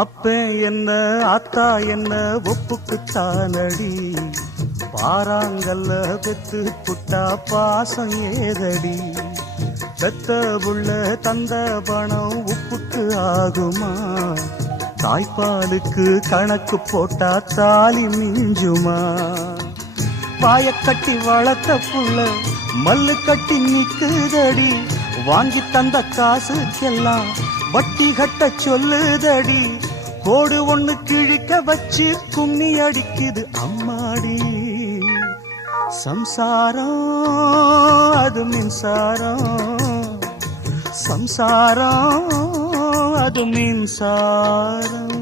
அப்ப என்ன ஆத்தா என்ன ஒப்புக்குத்தானடி, பாறாங்கல்ல பெத்து புட்டா பாசம் ஏதடி, பெத்த புள்ள தந்த பணம் உப்புக்கு ஆகுமா, தாய்ப்பாலுக்கு கணக்கு போட்டா தாலி மிஞ்சுமா, பாயக்கட்டி வளர்த்த புள்ள மல்லு கட்டி நிக்குதடி, வாங்கி தந்த காசுக்கெல்லாம் வட்டி கட்ட சொல்லுதடி, கோடு ஒண்ணு கிழிக்க வச்சு கும்மி அடிக்குது அம்மாடி, சம்சாரம் அது மின்சாரம், சம்சாரம் அது மின்சாரம்.